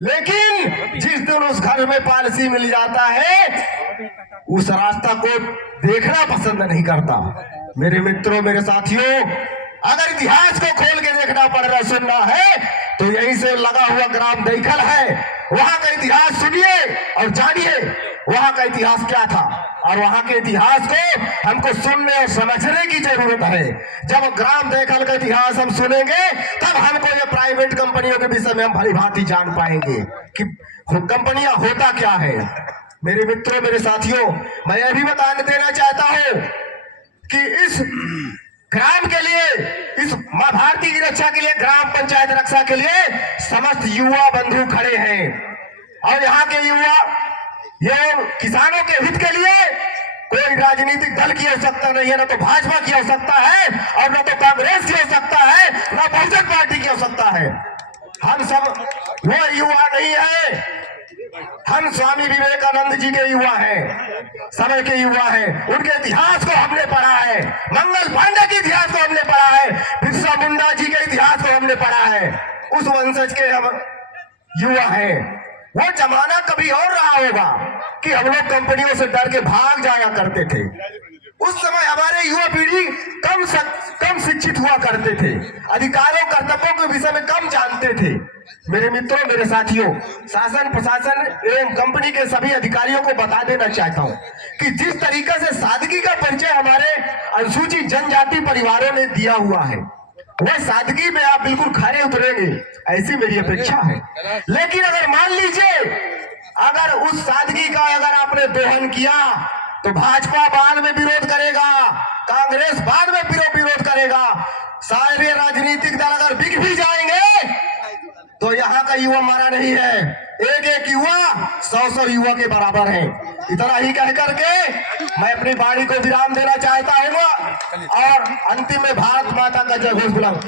लेकिन जिस दिन उस घर में पॉलिसी मिल जाता है उस रास्ता को देखना पसंद नहीं करता। मेरे मित्रों, मेरे साथियों, अगर इतिहास को खोल के देखना पड़ रहा सुनना है तो यहीं से लगा हुआ ग्राम दैखल है, वहां का इतिहास सुनिए और जानिए वहां का इतिहास क्या था। और वहां के इतिहास को हमको सुनने और समझने की जरूरत है। जब ग्राम दैखल का इतिहास हम सुनेंगे तब हमको ये प्राइवेट कंपनियों के विषय में हम भली भांति जान पाएंगे कि कंपनियां होता क्या है। मेरे मित्रों, मेरे साथियों, मैं यह भी बताने देना चाहता हूं कि इस ग्राम के लिए, इस मां भारती की रक्षा के लिए, ग्राम पंचायत रक्षा के लिए समस्त युवा बंधु खड़े हैं। और यहाँ के युवा ये किसानों के हित के लिए कोई राजनीतिक दल की आवश्यकता नहीं है, न तो भाजपा की आवश्यकता है और न तो कांग्रेस की आवश्यकता है, न बहुजन पार्टी की आवश्यकता है। हम सब वो युवा नहीं है, हम स्वामी विवेकानंद जी के युवा हैं, समय के युवा हैं। उनके इतिहास को हमने पढ़ा है, मंगल पांडे के इतिहास को हमने पढ़ा है, बिरसा मुंडा जी के इतिहास को हमने पढ़ा है। उस वंशज के हम युवा हैं। वो जमाना कभी और रहा होगा कि हम लोग कंपनियों से डर के भाग जाया करते थे। उस समय हमारे युवा पीढ़ी कम शिक्षित हुआ करते थे, अधिकारों कर्तव्यों के विषय में कम जानते थे। मेरे मित्रों, मेरे साथियों, शासन प्रशासन एवं कंपनी के सभी अधिकारियों को बता देना चाहता हूं कि जिस तरीके से सादगी का परिचय हमारे अनुसूचित जनजाति परिवारों ने दिया हुआ है, वह सादगी में आप बिल्कुल खरे उतरेंगे, ऐसी मेरी अपेक्षा है। लेकिन अगर मान लीजिए अगर उस सादगी का अगर आपने दोहन किया तो भाजपा बाद में विरोध करेगा, कांग्रेस बाद में विरोध करेगा, सारे राजनीतिक दल अगर बिक भी जाएंगे तो यहाँ का युवा हमारा नहीं है। एक एक युवा 100 युवा के बराबर है। इतना ही कह करके मैं अपनी वाणी को विराम देना चाहता हूँ और अंतिम में भारत माता का जय घोष बुलाऊं।